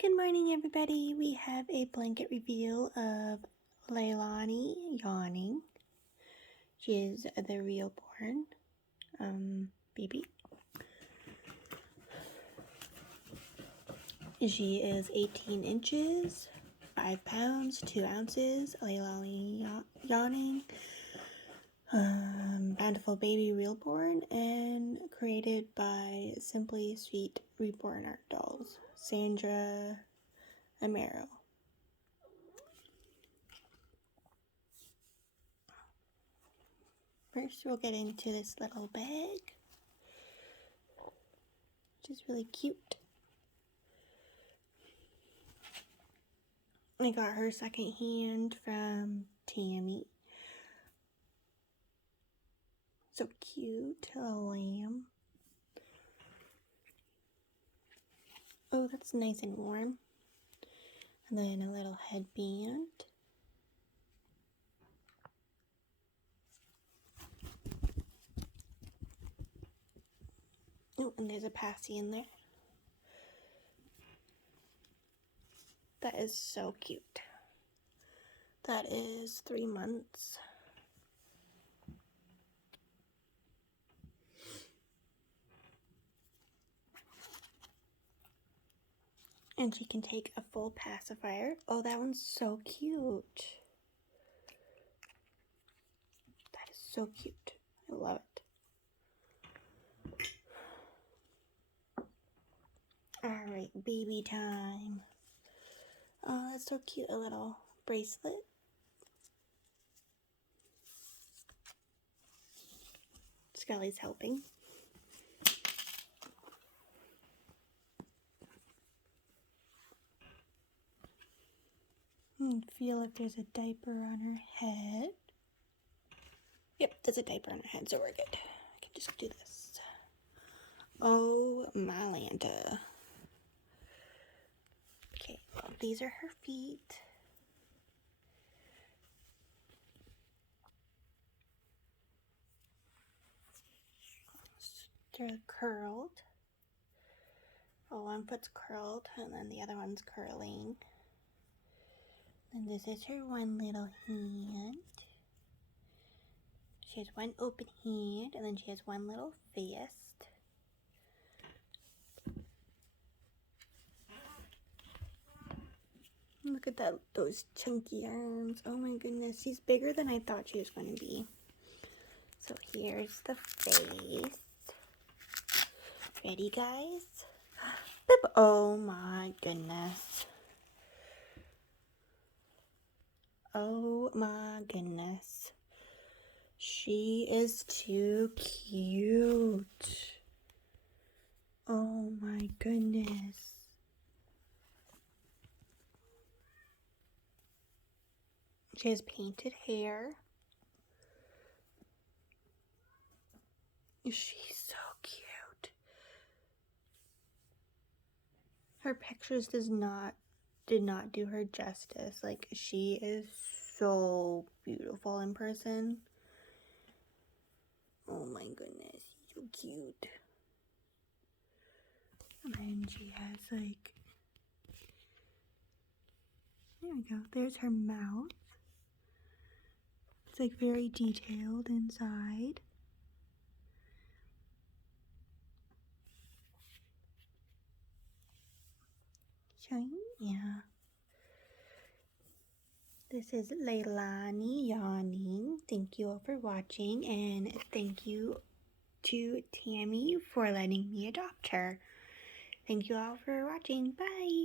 Good morning, everybody. We have a blanket reveal of Leilani Yawning. She is the real born baby. She is 18 inches, 5 pounds, 2 ounces. Leilani Yawning. Bountiful baby reborn and created by Simply Sweet Reborn Art Dolls. Sandra Amaro. First, we'll get into this little bag, which is really cute. I got her secondhand from Tammy. So cute, a lamb. Oh, that's nice and warm. And then a little headband. Oh, and there's a passy in there. That is so cute. That is 3 months. And she can take a full pacifier. Oh, that one's so cute. That is so cute. I love it. Alright, baby time. Oh, that's so cute, a little bracelet. Scully's helping. Feel if there's a diaper on her head. Yep, there's a diaper on her head, so we're good. I can just do this. Oh, my Lanta. Okay, well, these are her feet. They're curled. Oh, one foot's curled, and then the other one's curling. And this is her one little hand. She has one open hand, and then she has one little fist. Look at that, those chunky arms. Oh my goodness, she's bigger than I thought she was going to be. So here's the face. Ready, guys? Boop. Oh my goodness. Oh my goodness. She is too cute. Oh my goodness. She has painted hair. She's so cute. Her pictures did not do her justice. Like, she is so beautiful in person. Oh my goodness, so cute. And then she has like, there we go, there's her mouth. It's like very detailed inside. Shiny, yeah. This is Leilani Yawning. Thank you all for watching, and thank you to Tammy for letting me adopt her. Thank you all for watching. Bye!